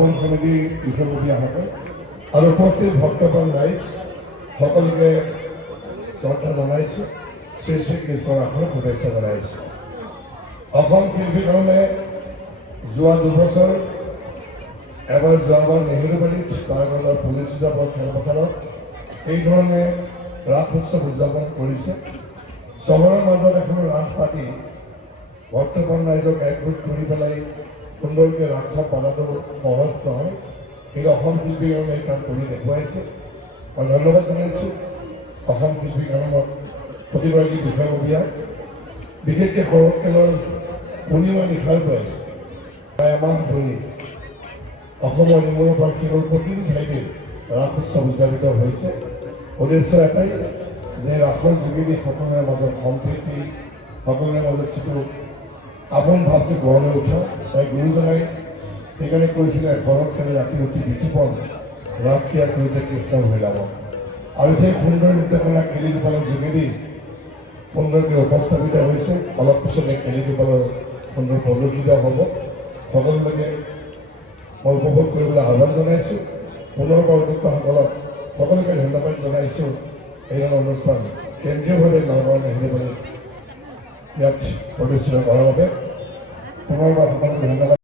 উদযাপন সমিতিৰ বিষয়ববীয়াসকল আৰু উপস্থিত ভক্তগণ ৰাইজ সকলোকে শ্ৰদ্ধা জনাইছোঁ। শ্ৰী শ্ৰীকৃষ্ণৰ আশীৰ্বাদ শুভেচ্ছা জনাইছোঁ। অসম শিল্পীকৰণে যোৱা দুবছৰ এবাৰ যোৱাবাৰ নেহেৰুবাৰীত তাৰকালৰ পুলিচ খেলপথাৰত এইধৰণে ৰাস উৎসৱ উদযাপন কৰিছে। চহৰৰ মাজত এখন ৰাস পাতি ভক্তগণ ৰাইজক একগোট কৰি পেলাই সুন্দৰকৈ ৰাসখন পতাটো সহজ নহয়, কিন্তু অসম শিল্পীকৰণে এই কাম কৰি দেখুৱাইছে। মই ধন্যবাদ জনাইছোঁ অসম শিল্পীকৰণৰ প্ৰতিগৰাকী বিষয়ববীয়া, বিশেষকৈ শৰৎ কালৰ পূৰ্ণিমা নিশাৰ পৰাই প্ৰায় এমাহ ধৰি অসমৰ ইমূৰৰ পৰা কেৱল প্ৰতিটো ঠাইতে ৰাস উৎসৱ উদযাপিত হৈছে। উদ্দেশ্য এটাই যে ৰাসৰ যোগেদি সকলোৰে মাজত সম্প্ৰীতি, সকলোৰে মাজত যিটো আপোন ভাৱটো গঢ় লৈ উঠা। তাই গুৰুজনাই সেইকাৰণে কৈছিলে শৰৎ কালি ৰাতি অতি বিতুপন ৰাস ক্ৰিয়া কৰিছে কৃষ্ণ ভৈৰৱ। আৰু সেই সুন্দৰ নিৰ্দেশনা খেলি গোপালৰ যোগেদি সুন্দৰকৈ উপস্থাপিত হৈছে। অলপ পিছতে খেলি গোপালৰ সুন্দৰ প্ৰদৰ্শিত হ'ব। সকলোকে মই উপভোগ কৰিবলৈ আহ্বান জনাইছোঁ। পুনৰবাৰ উদ্যোক্তাসকলক সকলোকে ধন্যবাদ জনাইছোঁ। এইধৰণৰ অনুষ্ঠান কেন্দ্ৰীয়ভাৱে নগাঁও নেহেৰুবাৰীত ইয়াত প্ৰতিষ্ঠিত কৰাৰ বাবে পুনৰবাৰ সকলোকে ধন্যবাদ।